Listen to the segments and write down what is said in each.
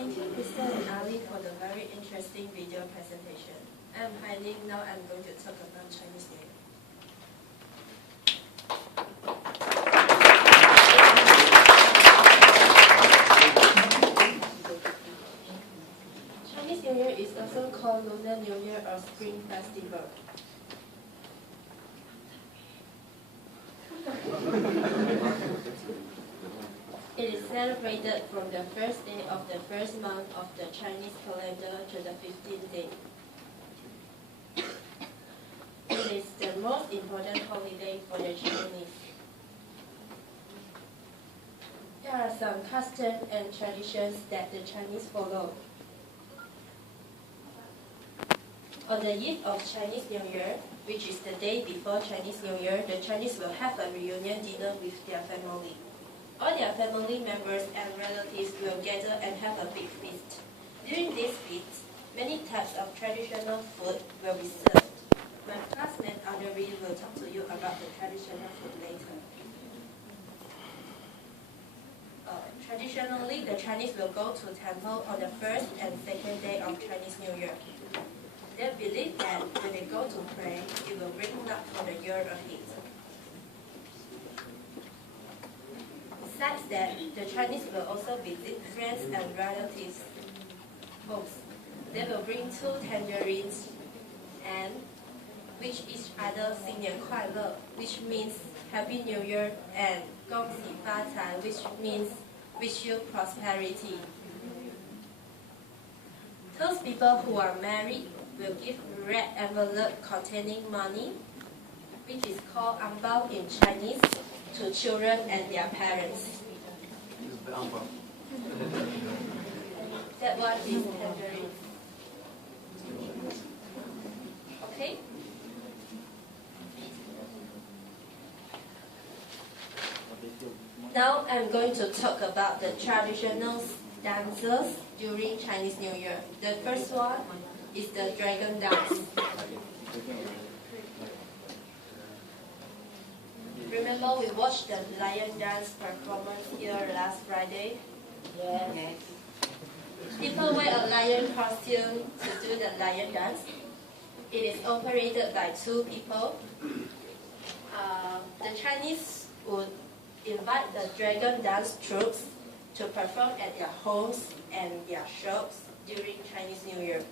Thank you, Krista and Ali, for the very interesting video presentation. I'm Hailing. Now I'm going to talk about Chinese New Year. Chinese New Year is also called Lunar New Year or Spring Festival. It is celebrated from the first day of the first month of the Chinese calendar to the 15th day. It is the most important holiday for the Chinese. There are some customs and traditions that the Chinese follow. On the eve of Chinese New Year, which is the day before Chinese New Year, the Chinese will have a reunion dinner with their family. All their family members and relatives will gather and have a big feast. During this feast, many types of traditional food will be served. My classmate Audrey will talk to you about the traditional food later. Traditionally, the Chinese will go to temple on the first and second day of Chinese New Year. They believe that when they go to pray, it will bring luck for the year ahead. Besides that, the Chinese will also visit friends and relatives' homes. They will bring 2 tangerines and wish each other 新年快乐, which means Happy New Year, and 恭喜发财, which means wish you prosperity. Those people who are married will give red envelope containing money, which is called 红包 in Chinese, to children and their parents. That one is tangerine. Okay? Now I'm going to talk about the traditional dances during Chinese New Year. The first one is the dragon dance. Remember we watched the lion dance performance here last Friday? Yes. People wear a lion costume to do the lion dance. It is operated by 2 people. The Chinese would invite the dragon dance troops to perform at their homes and their shops during Chinese New Year.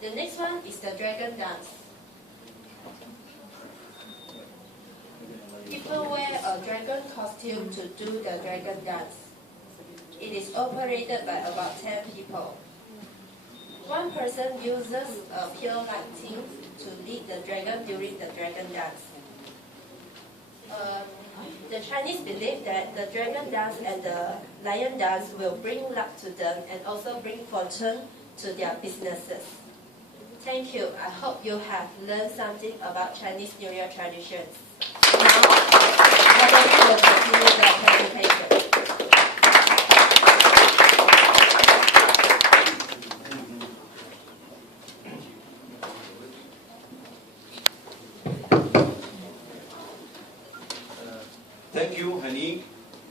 The next one is the dragon dance. People wear a dragon costume to do the dragon dance. It is operated by about 10 people. One person uses a pure lighting to lead the dragon during the dragon dance. The Chinese believe that the dragon dance and the lion dance will bring luck to them and also bring fortune to their businesses. Thank you. I hope you have learned something about Chinese New Year traditions. Now, I will continue the presentation. Thank you, Hani,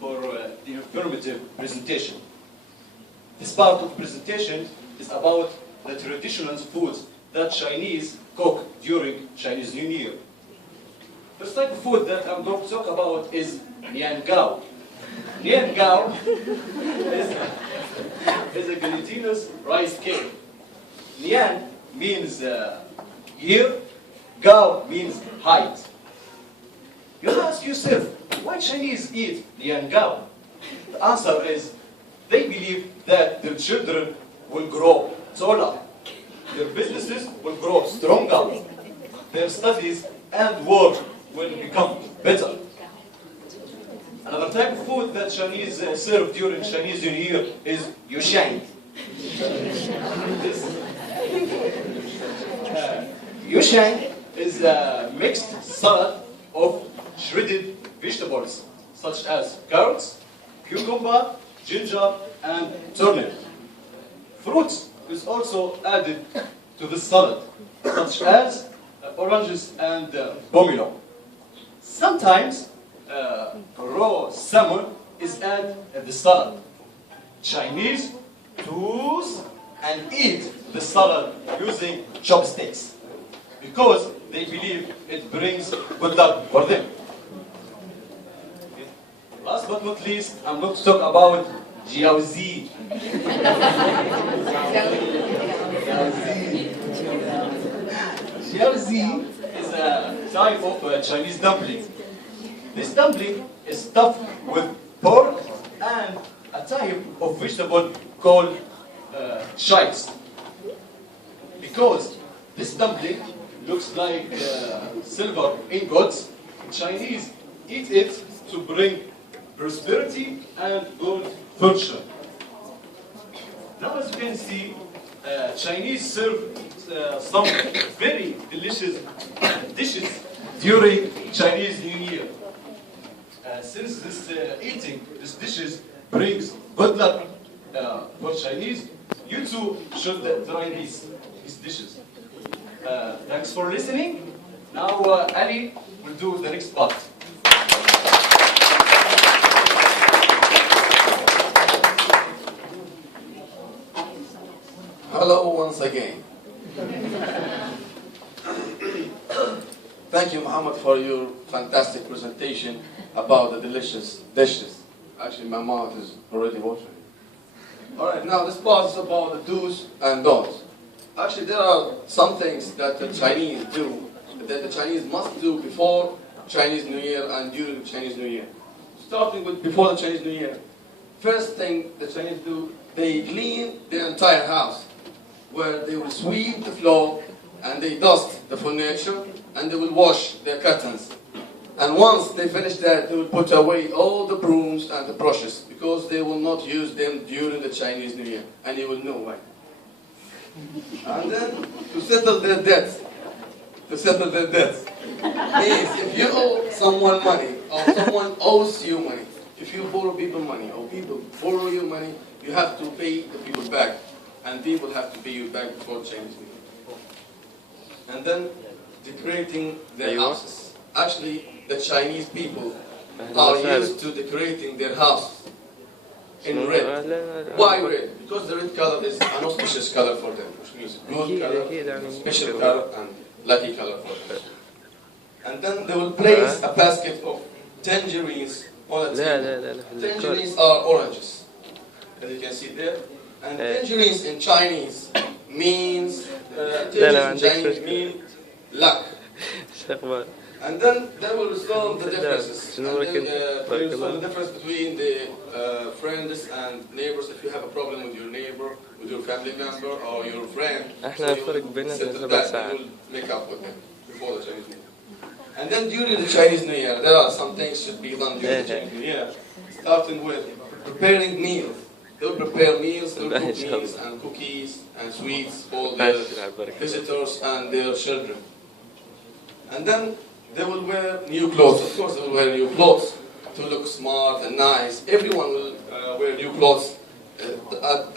for the informative presentation. This part of the presentation is about the traditional foods that Chinese cook during Chinese New Year. First type of food that I'm going to talk about is nian gao. Nian gao is a glutinous rice cake. Nian means year, gao means height. You ask yourself, why Chinese eat nian gao? The answer is, they believe that their children will grow taller, their businesses will grow stronger, their studies and work will become better. Another type of food that Chinese serve during Chinese New Year is yushang. Yushang is a mixed salad of shredded vegetables such as carrots, cucumber, ginger, and turnip. Fruits is also added to the salad, such as oranges and pomelo. Sometimes raw salmon is added in the salad. Chinese choose and eat the salad using chopsticks because they believe it brings good luck for them. Last but not least, I'm going to talk about jiaozi. Jiaozi is a type of Chinese dumpling. This dumpling is stuffed with pork and a type of vegetable called shites. Because this dumpling looks like silver ingots, Chinese eat it to bring prosperity and good fortune. Now, as you can see, Chinese serve some very delicious dishes during Chinese New Year. Since this eating these dishes brings good luck for Chinese, you too should try these dishes. Thanks for listening. Now Ali will do the next part. Hello once again. Thank you, Muhammad, for your fantastic presentation about the delicious dishes. Actually, my mouth is already watering. Alright, now this part is about the do's and don'ts. Actually, there are some things that the Chinese do, that the Chinese must do before Chinese New Year and during Chinese New Year. Starting with before the Chinese New Year. First thing the Chinese do, they clean their entire house, where they will sweep the floor and they dust the furniture and they will wash their curtains. And once they finish that, they will put away all the brooms and the brushes because they will not use them during the Chinese New Year, and you will know why. And then to settle their debts, means if you owe someone money or someone owes you money, if you borrow people money or people borrow you money, you have to pay the people back, and people have to pay you back before Chinese New Year. And then decorating their houses. Actually, the Chinese people are used to decorating their houses in red. Why red? Because the red color is an auspicious color for them, which means good color, special color, and lucky color for them. And then they will place a basket of tangerines on a table. Tangerines are oranges, as you can see there. And tangerines in Chinese means luck. And then they will resolve the differences. And then they resolve the difference between the friends and neighbors. If you have a problem with your neighbor, with your family member, or your friend, so you will settle that and you will make up with them before the Chinese New Year. And then during the Chinese New Year, there are some things should be done during the Chinese New Year, starting with preparing meals. They will prepare meals, they will cook meals and cookies and sweets for their visitors and their children. And then they will wear new clothes. Of course, they will wear new clothes to look smart and nice. Everyone will wear new clothes,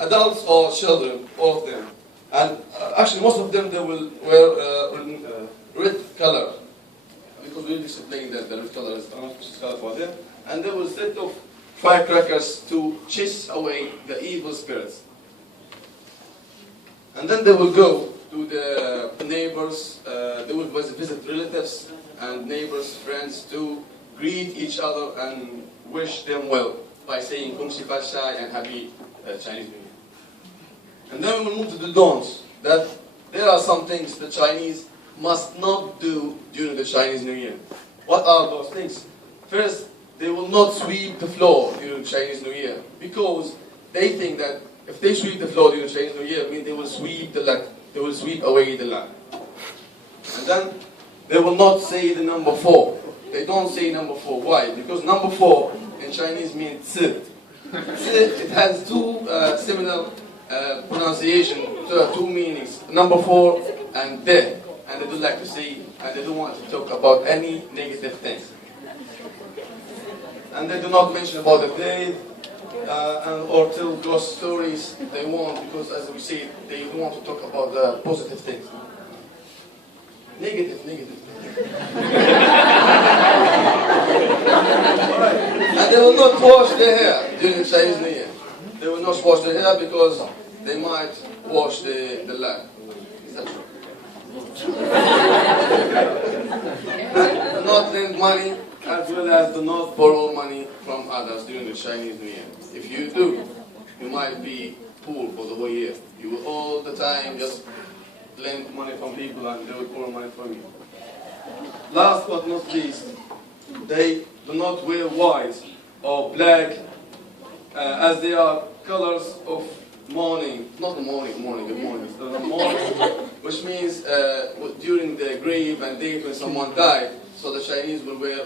adults or children, all of them. And actually, most of them, they will wear red color, because we will explain that the red color is an auspicious color for them. And they will set off firecrackers to chase away the evil spirits. And then they will go to the neighbors, they will visit relatives and neighbors, friends, to greet each other and wish them well by saying Kung Si Fa Shai and Happy Chinese New Year. And then we will move to the don'ts, that there are some things the Chinese must not do during the Chinese New Year. What are those things? First, they will not sweep the floor during Chinese New Year, because they think that if they sweep the floor during Chinese New Year, it means they will sweep the luck, they will sweep away the luck. And then they will not say the number 4. They don't say number 4. Why? Because number 4 in Chinese means zi. It has two similar pronunciation, two meanings. Number 4 and de. And they don't like to say, and they don't want to talk about any negative things. And they do not mention about the dead or tell ghost stories. They won't, because as we say, they don't want to talk about the positive things. Negative. And they will not wash their hair during the Chinese New Year. they will not wash their hair because they might wash the land. Is that true? And do not lend money as well as do not borrow money from others during the Chinese New Year. If you do, you might be poor for the whole year. You will all the time just lend money from people and they will borrow money from you. Last but not least, they do not wear white or black as they are colors of mourning, not the mourning, good morning, the mourning, which means during the grave and date when someone died, so the Chinese will wear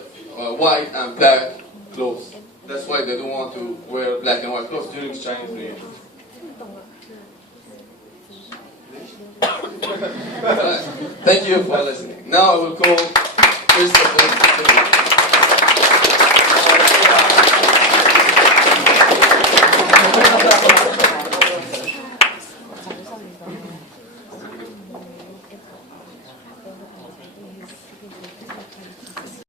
white and black clothes. That's why they don't want to wear black and white clothes during the Chinese New Year. Thank you for listening. Now I will call Christopher.